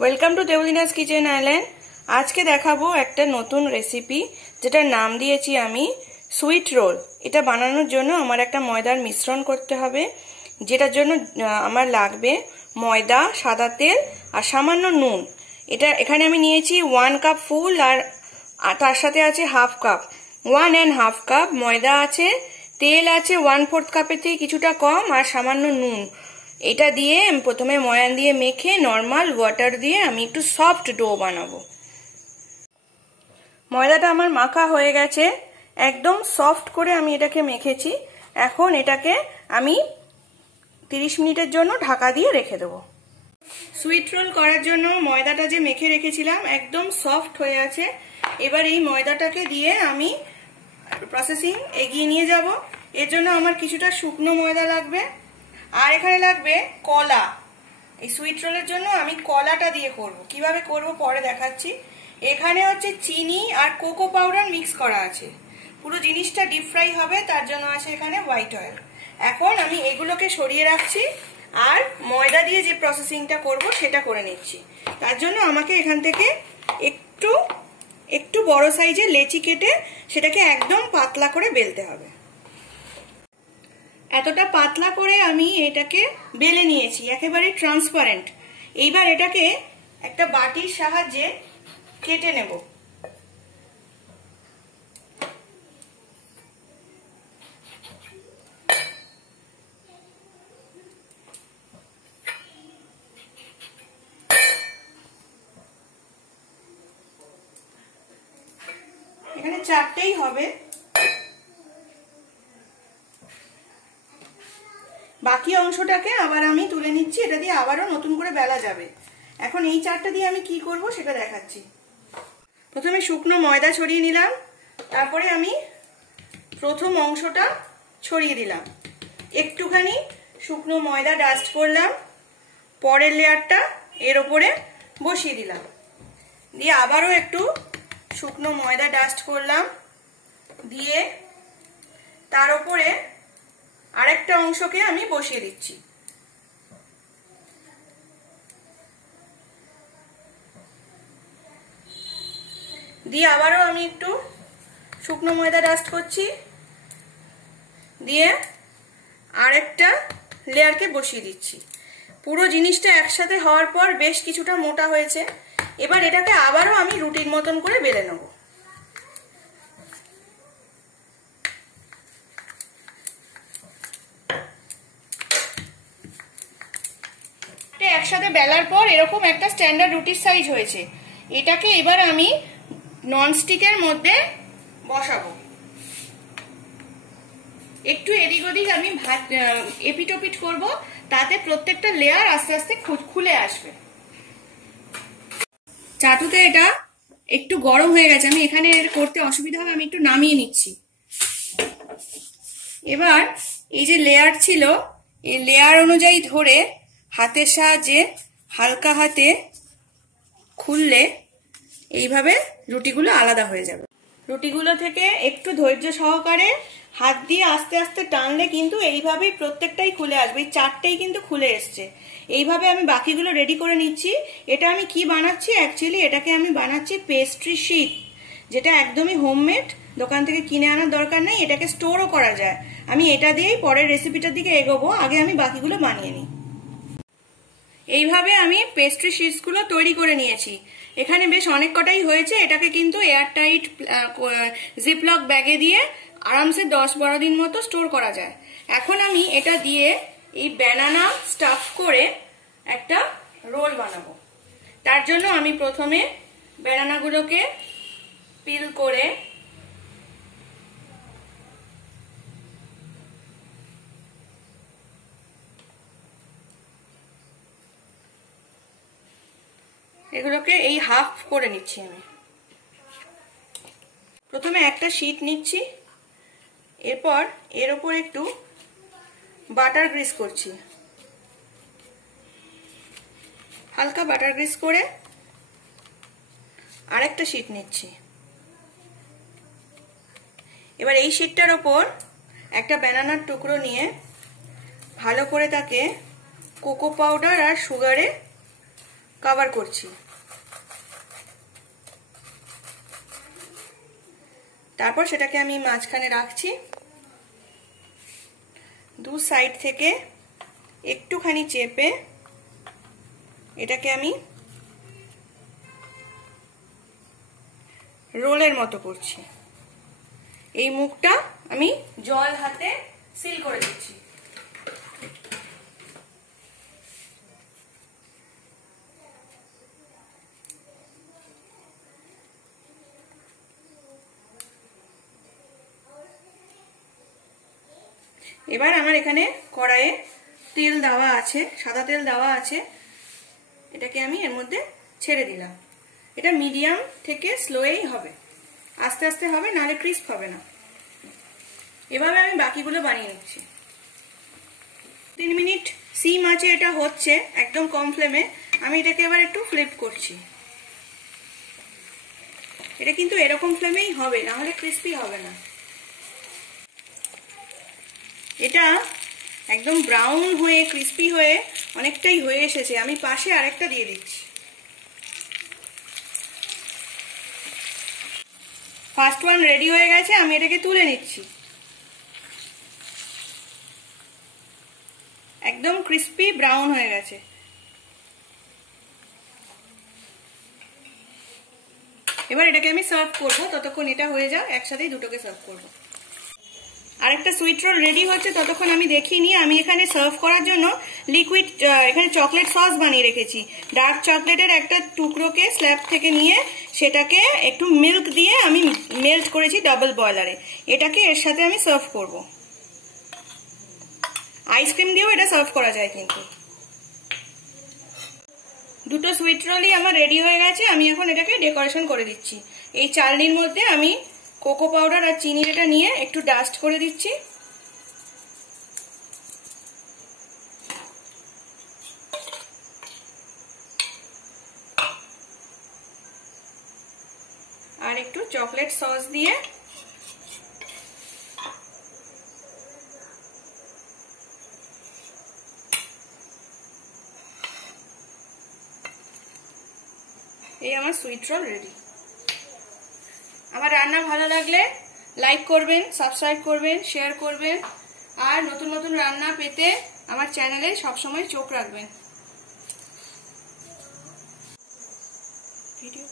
Welcome to দেবলিনাস kitchen island. আজকে দেখাবো একটা নতুন রেসিপি যেটার নাম দিয়েছি আমি সুইট রোল। এটা বানানোর জন্য আমার একটা ময়দার মিশ্রণ করতে হবে, যেটার জন্য আমার লাগবে ময়দা, সাদা তেল আর সামান্য নুন। এখানে আমি নিয়েছি 1 কাপ ফুল আর তার সাথে আছে হাফ কাপ, 1.5 কাপ ময়দা আছে, তেল আছে 1/4 কাপের থেকে কিছুটা কম আর সামান্য নুন। এটা দিয়ে আমি প্রথমে ময়ান দিয়ে মেখে নর্মাল ওয়াটার দিয়ে আমি একটু সফট ডো বানাবো। ময়দাটা আমার মাখা হয়ে গেছে, একদম সফট করে আমি এটাকে মেখেছি। এখন এটাকে আমি 30 মিনিটের জন্য ঢাকা দিয়ে রেখে দেবো। সুইট রোল করার জন্য ময়দাটা যে মেখে রেখেছিলাম একদম সফট হয়ে আছে। এবার এই ময়দাটাকে দিয়ে আমি প্রসেসিং এগিয়ে নিয়ে যাব। এর জন্য আমার কিছুটা শুকনো ময়দা লাগবে, আর এখানে লাগবে কলা। এই সুইট রোলের জন্য আমি কলাটা দিয়ে করব, কিভাবে করব পরে দেখাচ্ছি। এখানে হচ্ছে চিনি আর কোকো পাউডার মিক্স করা আছে। পুরো জিনিসটা ডিপ ফ্রাই হবে, তার জন্য আছে এখানে হোয়াইট অয়েল। এখন আমি এগুলোকে সরিয়ে রাখছি আর ময়দা দিয়ে যে প্রসেসিংটা করব সেটা করে নিচ্ছি। তার জন্য আমাকে এখান থেকে একটু বড় সাইজের লেচি কেটে সেটাকে একদম পাতলা করে বেলতে হবে। এতটা পাতলা করে আমি এটাকে বেলে নিয়েছি, একেবারে ট্রান্সপারেন্ট। এইবার এটাকে একটা বাটির সাহায্যে কেটে নেব। এখানে 4টেই হবে, বাকি অংশটাকে আবার আমি তুলে নিচ্ছি। এটা দিয়ে আবারও নতুন করে বেলা যাবে। এখন এই 4টা দিয়ে আমি কি করব সেটা দেখাচ্ছি। প্রথমে শুকনো ময়দা ছড়িয়ে নিলাম, তারপরে আমি প্রথম অংশটা ছড়িয়ে দিলাম, একটুখানি শুকনো ময়দা ডাস্ট করলাম, পরের লেয়ারটা এর ওপরে বসিয়ে দিলাম, দিয়ে আবারও একটু শুকনো ময়দা ডাস্ট করলাম, দিয়ে তার উপরে আরেকটা অংশকে আমি বসিয়ে দিচ্ছি। দিয়ে আবারও আমি একটু শুকনো ময়দা ডাস্ট করছি, দিয়ে আরেকটা লেয়ারকে বসিয়ে দিচ্ছি। পুরো জিনিসটা একসাথে হওয়ার পর বেশ কিছুটা মোটা হয়েছে। এবার এটাকে আবারও আমি রুটির মতন করে বেলে নেব। একসাথে বেলার পর এরকম একটা স্ট্যান্ডার্ড রুটির সাইজ হয়েছে। এটাকে এবার আমি ননস্টিকের মধ্যে বসাবো। একটু এদিক ওদিক আমি এপিটোপিট করব, তাতে প্রত্যেকটা লেয়ার আস্তে আস্তে খুলে আসবে। চাটুতে এটা একটু গরম হয়ে গেছে, আমি এখানে করতে অসুবিধা হবে, আমি একটু নামিয়ে নিচ্ছি। এবার এই যে লেয়ার ছিল, এই লেয়ার অনুযায়ী ধরে হাতের সাহায্যে হালকা হাতে খুললে এইভাবে রুটিগুলো আলাদা হয়ে যাবে। রুটিগুলো থেকে একটু ধৈর্য সহকারে হাত দিয়ে আস্তে আস্তে টানলে কিন্তু এইভাবেই প্রত্যেকটাই খুলে আসবে। এই 4টেই কিন্তু খুলে এসছে। এইভাবে আমি বাকিগুলো রেডি করে নিচ্ছি। এটা আমি কি বানাচ্ছি, অ্যাকচুয়ালি এটাকে আমি বানাচ্ছি পেস্ট্রি শীট, যেটা একদমই হোমমেড, দোকান থেকে কিনে আনার দরকার নেই, এটাকে স্টোরও করা যায়। আমি এটা দিয়েই পরের রেসিপিটার দিকে এগোবো, আগে আমি বাকিগুলো বানিয়ে নিই। এইভাবে আমি পেস্ট্রি শিটসগুলো তৈরি করে নিয়েছি। এখানে বেশ অনেক কটাই হয়েছে। এটাকে কিন্তু এয়ারটাইট জিপলক ব্যাগে দিয়ে আরামসে 10-12 দিন মতো স্টোর করা যায়। এখন আমি এটা দিয়ে এই ব্যানানা স্টাফ করে একটা রোল বানাবো। তার জন্য আমি প্রথমে ব্যানানাগুলোকে পিল করে এগুলোকে এই হাফ করে নিচ্ছি। আমি প্রথমে একটা শীট নিচ্ছি, এরপর এর উপর একটু বাটার গ্রিস করছি, হালকা বাটার গ্রিস করে আরেকটা শীট নিচ্ছি। এবার এই শীটটার উপর একটা ব্যানানার টুকরো নিয়ে ভালো করে তাকে কোকো পাউডার আর সুগারে কভার করছি। তারপর সেটাকে আমি মাঝখানে রাখছি। দু সাইড থেকে একটুখানি চেপে এটাকে আমি রোলের মতো করছি। এই মুখটা আমি জল হাতে সিল করে দিচ্ছি। এবার আমার এখানে কড়াইয়ে তেল দেওয়া আছে, সাদা তেল দেওয়া আছে। এটাকে আমি এর মধ্যে ছেড়ে দিলাম। এটা মিডিয়াম থেকে স্লোয়েই হবে, আস্তে আস্তে হবে, নাহলে ক্রিস্প হবে না। এভাবে আমি বাকিগুলো বানিয়ে নিচ্ছি। 3 মিনিট সিম আঁচে এটা হচ্ছে, একদম কম ফ্লেমে। আমি এটাকে এবার একটু ফ্লিপ করছি। এটা কিন্তু এরকম ফ্লেমেই হবে, নাহলে ক্রিস্পি হবে না। এটা একদম ব্রাউন হয়ে ক্রিস্পি হয়ে অনেকটাই হয়ে এসেছে। আমি পাশে আরেকটা দিয়ে দিচ্ছি। ফার্স্ট ওয়ান রেডি হয়ে গেছে, আমি এটাকে তুলে নিচ্ছি। একদম ক্রিস্পি ব্রাউন হয়ে গেছে। এবার এটাকে আমি সার্ভ করব। ততক্ষণ এটা হয়ে যাক, একসাথেই দুটোকে সার্ভ করব। আরেকটা সুইট রোল রেডি হচ্ছে, ততক্ষণ আমি দেখিয়ে নিই। আমি এখানে সার্ভ করার জন্য লিকুইড এখানে চকলেট সস বানিয়ে রেখেছি। ডার্ক চকলেটের একটা টুকরোকে স্ল্যাব থেকে নিয়ে সেটাকে একটু মিল্ক দিয়ে আমি মেল্ট করেছি ডাবল বয়লারে। এটাকে এর সাথে আমি সার্ভ করব। আইসক্রিম দিয়েও এটা সার্ভ করা যায় কিন্তু। দুটো সুইট রোলই আমার রেডি হয়ে গেছে। আমি এখন এটাকে ডেকোরেশন করে দিচ্ছি। এই চালনির মধ্যে আমি কোকো পাউডার আর চিনি এটা নিয়ে একটু ডাস্ট করে দিচ্ছি। আর একটু চকলেট সস দিয়ে এই আমার সুইট রোল রেডি। আমার রান্না ভালো লাগলে লাইক করবেন, সাবস্ক্রাইব করবেন, শেয়ার করবেন। আর নতুন নতুন রান্না পেতে আমার চ্যানেলে সবসময় চোখ রাখবেন। ভিডিও